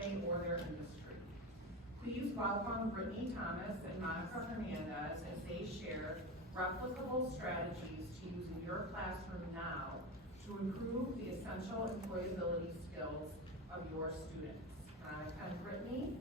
Pathway or their industry. Please welcome Brittany Thomas and Monica Hernandez as they share replicable strategies to use in your classroom now to improve the essential employability skills of your students. Monica and Brittany.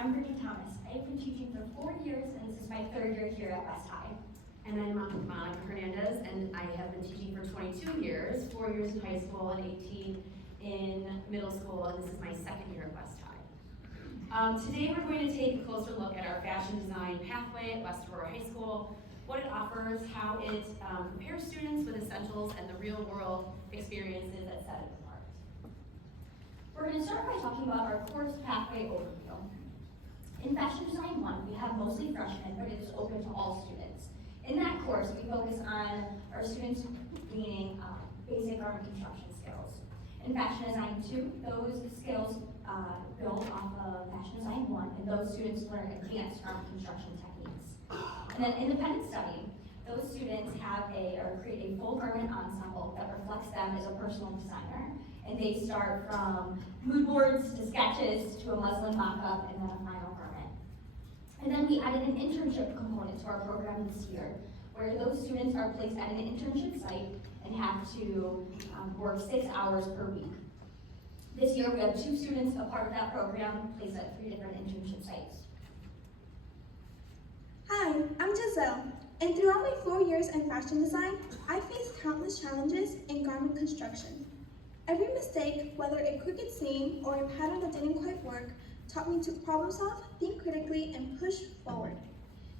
I'm Brittany Thomas. I've been teaching for 4 years, and this is my 3rd year here at West High. And I'm Monica Hernandez, and I have been teaching for 22 years, 4 years in high school and 18 in middle school, and this is my 2nd year at West High. Today we're going to take a closer look at our fashion design pathway at West Aurora High School, what it offers, how it prepares students with essentials and the real world experiences that set it apart. We're going to start by talking about our course pathway overview. In Fashion Design 1, we have mostly freshmen, but it is open to all students. In that course, we focus on our students gaining basic garment construction skills. In Fashion Design 2, those skills build off of Fashion Design 1, and those students learn advanced garment construction techniques. And then independent study, those students create a full garment ensemble that reflects them as a personal designer. And they start from mood boards to sketches to a muslin mock-up and then a final garment. And then we added an internship component to our program this year, where those students are placed at an internship site and have to work 6 hours per week. This year we have 2 students a part of that program placed at 3 different internship sites. Hi, I'm Giselle, and throughout my 4 years in fashion design, I faced countless challenges in garment construction. Every mistake, whether a crooked seam or a pattern that didn't quite work, taught me to problem solve, think critically, and push forward.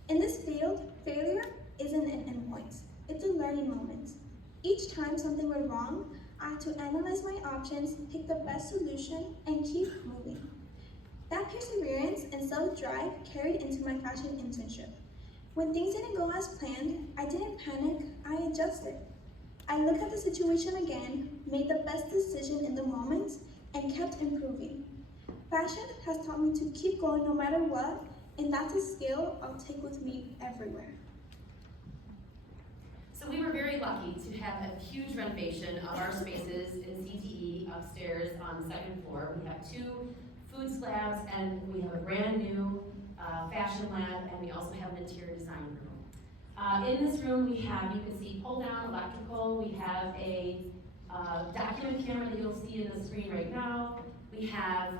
In this field, failure isn't an endpoint, it's a learning moment. Each time something went wrong, I had to analyze my options, pick the best solution, and keep moving. That perseverance and self-drive carried into my fashion internship. When things didn't go as planned, I didn't panic, I adjusted. I looked at the situation again, made the best decision in the moment, and kept improving. Fashion has taught me to keep going no matter what, and that's a skill I'll take with me everywhere. So we were very lucky to have a huge renovation of our spaces in CTE upstairs on the 2nd floor. We have 2 food slabs, and we have a brand new fashion lab, and we also have an interior design room. In this room we have, you can see pull down electrical, we have a document camera that you'll see in the screen right now. We have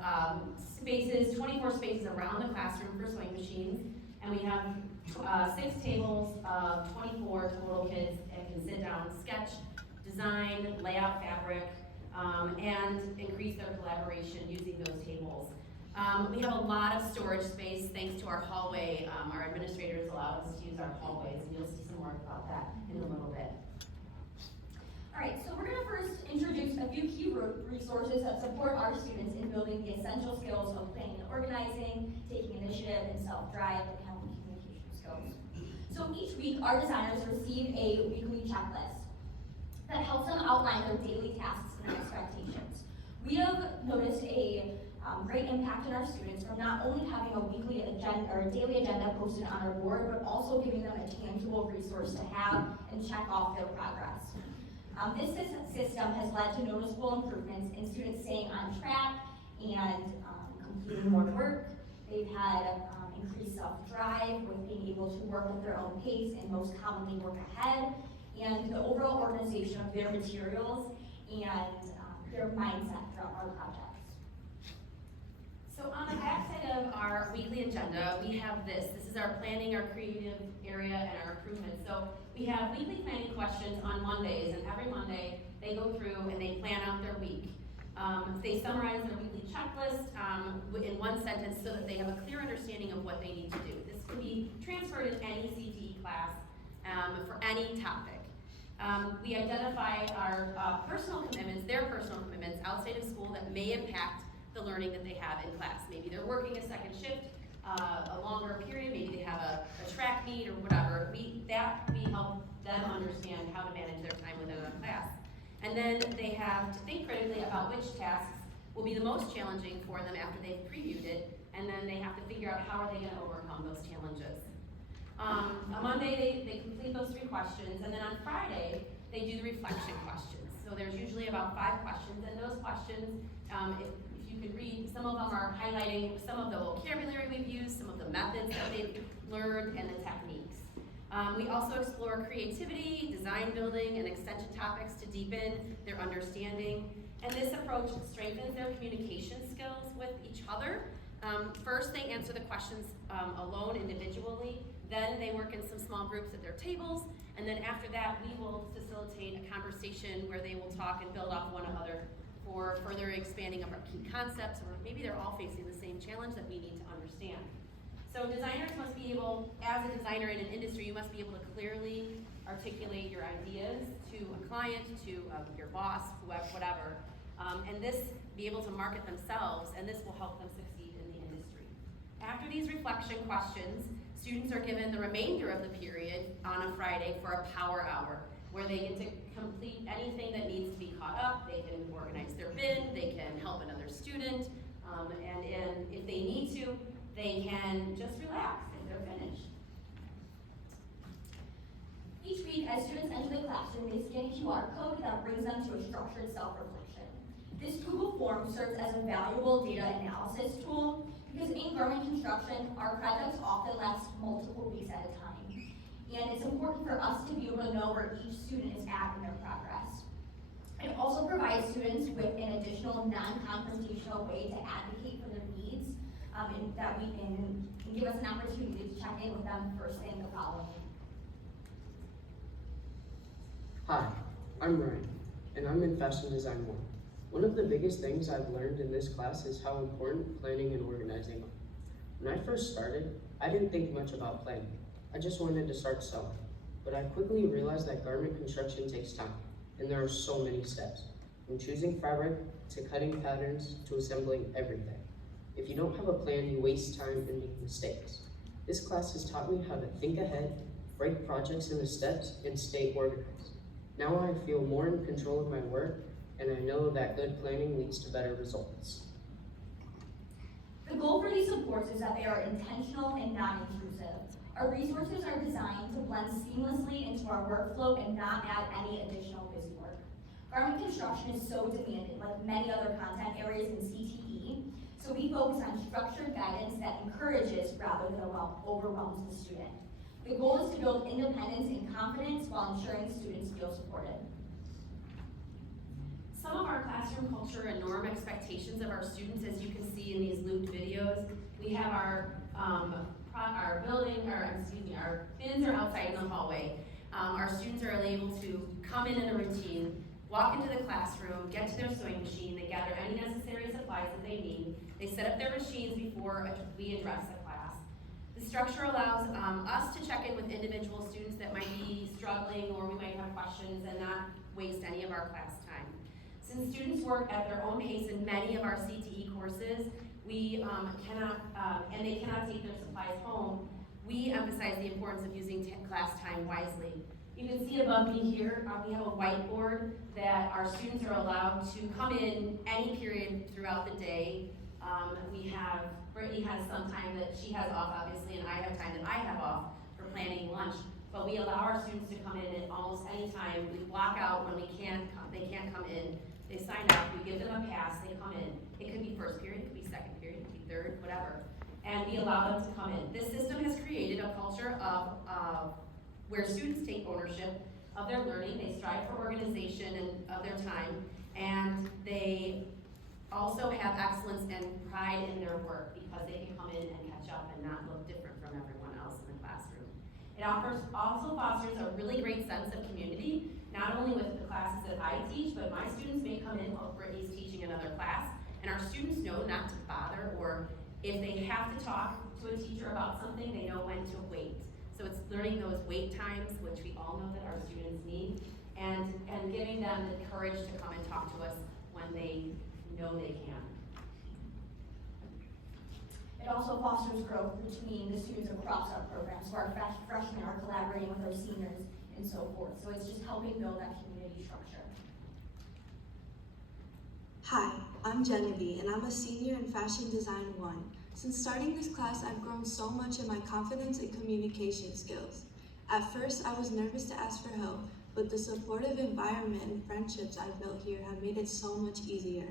spaces, 24 spaces around the classroom for sewing machines, and we have 6 tables of 24 total kids that can sit down, sketch, design, lay out fabric, and increase their collaboration using those tables. We have a lot of storage space thanks to our hallway. Our administrators allow us to use our hallways, and you'll see some more about that in a little bit. All right, so we're going to first introduce a few key resources that support our students in building the essential skills of planning and organizing, taking initiative and self-drive, and having communication skills. So each week, our designers receive a weekly checklist that helps them outline their daily tasks and expectations. We have noticed a great impact on our students from not only having a weekly agenda or daily agenda posted on our board, but also giving them a tangible resource to have and check off their progress. This system has led to noticeable improvements in students staying on track and completing more work. They've had increased self-drive with being able to work at their own pace and most commonly work ahead, and the overall organization of their materials and their mindset throughout our projects. So on the backside of our weekly agenda, we have this. This is our planning, our creative area, and our improvement. So we have weekly planning questions on Mondays, and every Monday they go through and they plan out their week. They summarize their weekly checklist in one sentence so that they have a clear understanding of what they need to do. This can be transferred in any CTE class for any topic. We identify our personal commitments, their personal commitments outside of school that may impact the learning that they have in class. Maybe they're working a second shift, a longer period, maybe they have a track meet or whatever, we help them understand how to manage their time within a class. And then they have to think critically about which tasks will be the most challenging for them after they've previewed it, and then they have to figure out how are they going to overcome those challenges. On Monday, they complete those 3 questions, and then on Friday, they do the reflection questions. So there's usually about 5 questions, and those questions, if you can read, some of them are highlighting some of the vocabulary we've used, some of the methods that they've learned, and the techniques. We also explore creativity, design building, and extension topics to deepen their understanding. And this approach strengthens their communication skills with each other. First, they answer the questions alone, individually. Then they work in some small groups at their tables. And then after that, we will facilitate a conversation where they will talk and build off one another for further expanding of our key concepts, or maybe they're all facing the same challenge that we need to understand. So designers must be able, as a designer in an industry, you must be able to clearly articulate your ideas to a client, to your boss, whoever, whatever, and this be able to market themselves, and this will help them succeed in the industry. After these reflection questions, students are given the remainder of the period on a Friday for a power hour, where they get to complete anything that needs to be caught up. They can organize their bin, they can help another student, and if they need to, they can just relax if they're finished. Each week, as students enter the classroom, they scan a QR code that brings them to a structured self-reflection. This Google form serves as a valuable data analysis tool because in garment construction, our projects often last multiple weeks at a time. And it's important for us to be able to know where each student is at in their progress. It also provides students with an additional non-confrontational way to advocate for their needs, and that we can give us an opportunity to check in with them first thing the following week. Hi, I'm Ryan, and I'm in Fashion Design 1. One of the biggest things I've learned in this class is how important planning and organizing are. When I first started, I didn't think much about planning. I just wanted to start sewing. But I quickly realized that garment construction takes time, and there are so many steps, from choosing fabric, to cutting patterns, to assembling everything. If you don't have a plan, you waste time and make mistakes. This class has taught me how to think ahead, break projects into steps, and stay organized. Now I feel more in control of my work, and I know that good planning leads to better results. The goal for these supports is that they are intentional and non-intrusive. Our resources are designed to blend seamlessly into our workflow and not add any additional busy work. Garment construction is so demanding, like many other content areas in CTE, so we focus on structured guidance that encourages rather than overwhelms the student. The goal is to build independence and confidence while ensuring students feel supported. Some of our classroom culture and norm expectations of our students, as you can see in these looped videos, we have our bins are outside in the hallway. Our students are able to come in a routine, walk into the classroom, get to their sewing machine, they gather any necessary supplies that they need, they set up their machines before we address the class. The structure allows us to check in with individual students that might be struggling or we might have questions and not waste any of our class time. Since students work at their own pace in many of our CTE courses, we they cannot take their supplies home, we emphasize the importance of using class time wisely. You can see above me here, we have a whiteboard that our students are allowed to come in any period throughout the day. Brittany has some time that she has off, obviously, and I have time that I have off for planning lunch. But we allow our students to come in at almost any time. We block out when they can't come in. They sign up, we give them a pass, they come in. It could be first period, it could be second period, it could be third, whatever. And we allow them to come in. This system has created a culture of where students take ownership of their learning, they strive for organization and of their time, and they also have excellence and pride in their work because they can come in and catch up and not look different from everyone else in the classroom. It also fosters a really great sense of community, not only with the classes that I teach, but my students may come in while Brittany's teaching another class, and our students know not to bother, or if they have to talk to a teacher about something, they know when to wait. So it's learning those wait times, which we all know that our students need, and giving them the courage to come and talk to us when they know they can. It also fosters growth between the students across our programs, so our freshmen are collaborating with our seniors and so forth. So it's just helping build that community structure. Hi, I'm Genevieve, and I'm a senior in Fashion Design 1. Since starting this class, I've grown so much in my confidence and communication skills. At first, I was nervous to ask for help, but the supportive environment and friendships I've built here have made it so much easier.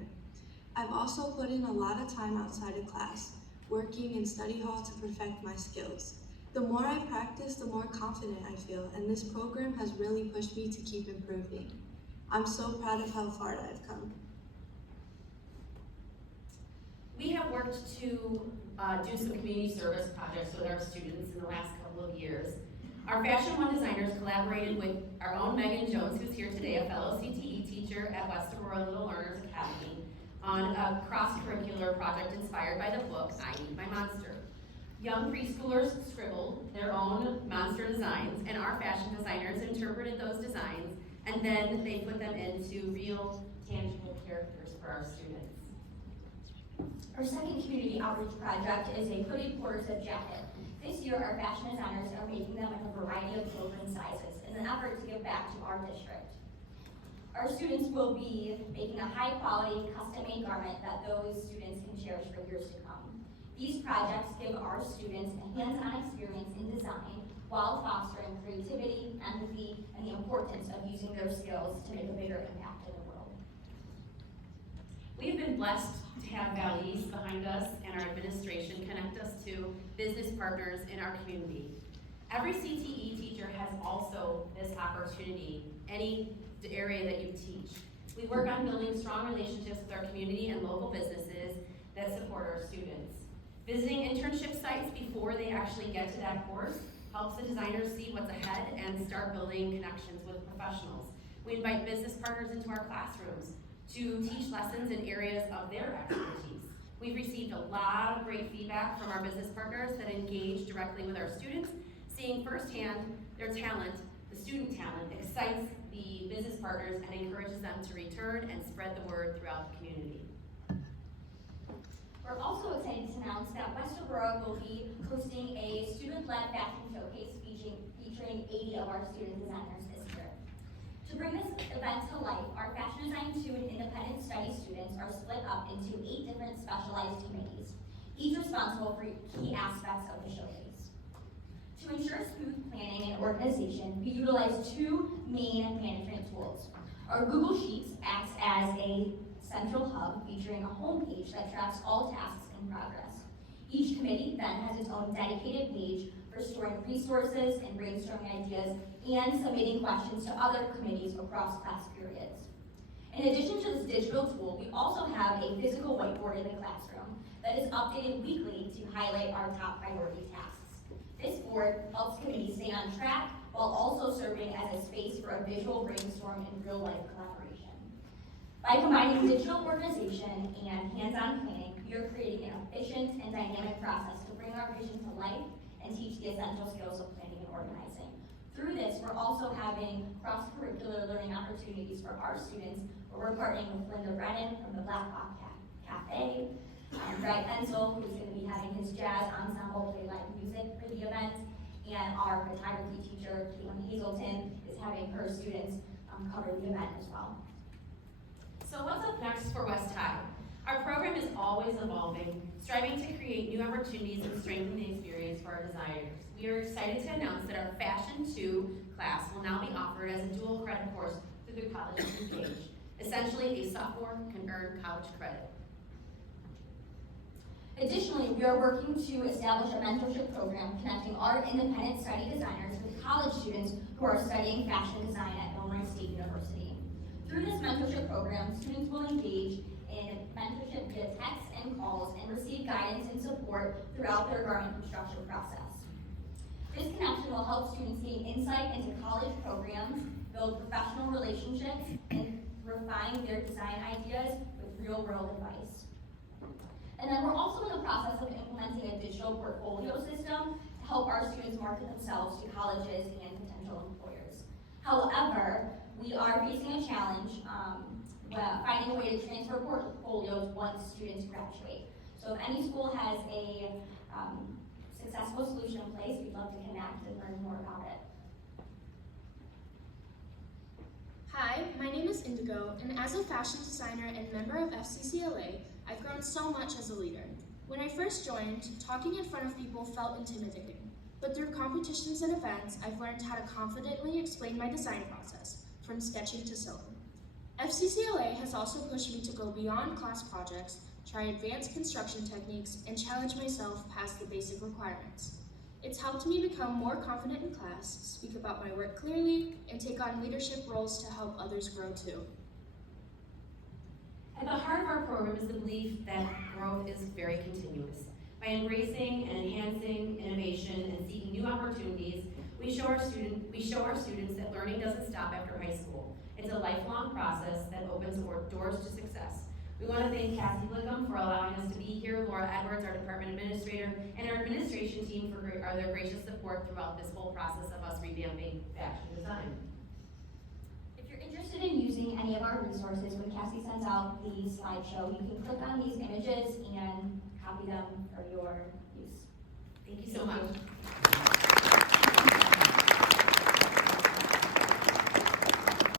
I've also put in a lot of time outside of class, working in study hall to perfect my skills. The more I practice, the more confident I feel, and this program has really pushed me to keep improving. I'm so proud of how far I've come. We have worked to do some community service projects with our students in the last couple of years. Our Fashion One designers collaborated with our own Megan Jones, who's here today, a fellow CTE teacher at West Aurora Little Learners Academy, on a cross-curricular project inspired by the book, I Need My Monster. Young preschoolers scribbled their own monster designs, and our fashion designers interpreted those designs, and then they put them into real, tangible characters for our students. Our second community outreach project is a hooded quarter-zip jacket. This year, our fashion designers are making them in a variety of clothing sizes in an effort to give back to our district. Our students will be making a high-quality, custom-made garment that those students can cherish for years to come. These projects give our students a hands-on experience in design while fostering creativity, empathy, and the importance of using their skills to make a bigger impact in the world. We have been blessed to have VALEES behind us and our administration connect us to business partners in our community. Every CTE teacher has also this opportunity, any area that you teach. We work on building strong relationships with our community and local businesses that support our students. Visiting internship sites before they actually get to that course helps the designers see what's ahead and start building connections with professionals. We invite business partners into our classrooms to teach lessons in areas of their expertise. We've received a lot of great feedback from our business partners that engage directly with our students, seeing firsthand their talent, the student talent, excites the business partners and encourages them to return and spread the word throughout the community. We're also excited to announce that West Aurora will be hosting a student-led fashion showcase featuring 80 of our student designers this year. To bring this event to life, our Fashion Design 2 and Independent Study students are split up into 8 different specialized committees, each responsible for key aspects of the showcase. To ensure smooth planning and organization, we utilize 2 main management tools. Our Google Sheets acts as a central hub featuring a homepage that tracks all tasks in progress. Each committee then has its own dedicated page for storing resources and brainstorming ideas and submitting questions to other committees across class periods. In addition to this digital tool, we also have a physical whiteboard in the classroom that is updated weekly to highlight our top priority tasks. This board helps committees stay on track while also serving as a space for a visual brainstorm and real-life collaboration. By combining digital organization and hands-on planning, we are creating an efficient and dynamic process to bring our vision to life and teach the essential skills of planning and organizing. Through this, we're also having cross-curricular learning opportunities for our students, where we're partnering with Linda Brennan from the Black Hawk Cafe, Greg Enzel, who's going to be having his jazz ensemble play live music for the event, and our photography teacher, Caitlin Hazelton, is having her students cover the event as well. So what's up next for West High? Our program is always evolving, striving to create new opportunities and strengthen the experience for our designers. We are excited to announce that our Fashion 2 class will now be offered as a dual credit course through the College Engage. Essentially, a sophomore can earn college credit. Additionally, we are working to establish a mentorship program connecting our independent study designers with college students who are studying fashion design at Illinois State University. Through this mentorship program, students will engage in mentorship via texts and calls and receive guidance and support throughout their garment construction process. This connection will help students gain insight into college programs, build professional relationships, and refine their design ideas with real-world advice. And then we're also in the process of implementing a digital portfolio system to help our students market themselves to colleges and potential employers. However, we are facing a challenge finding a way to transfer portfolios once students graduate. So if any school has a successful solution in place, we'd love to connect and learn more about it. Hi, my name is Indigo, and as a fashion designer and member of FCCLA, I've grown so much as a leader. When I first joined, talking in front of people felt intimidating, but through competitions and events, I've learned how to confidently explain my design process, from sketching to sewing. FCCLA has also pushed me to go beyond class projects, try advanced construction techniques, and challenge myself past the basic requirements. It's helped me become more confident in class, speak about my work clearly, and take on leadership roles to help others grow too. At the heart of our program is the belief that growth is very continuous. By embracing and enhancing innovation and seeking new opportunities, we show our students that learning doesn't stop after high school. It's a lifelong process that opens doors to success. We want to thank Cassie Blickham for allowing us to be here, Laura Edwards, our department administrator, and our administration team for their gracious support throughout this whole process of us revamping fashion design. If you're interested in using any of our resources, when Cassie sends out the slideshow, you can click on these images and copy them for your use. Thank you so much.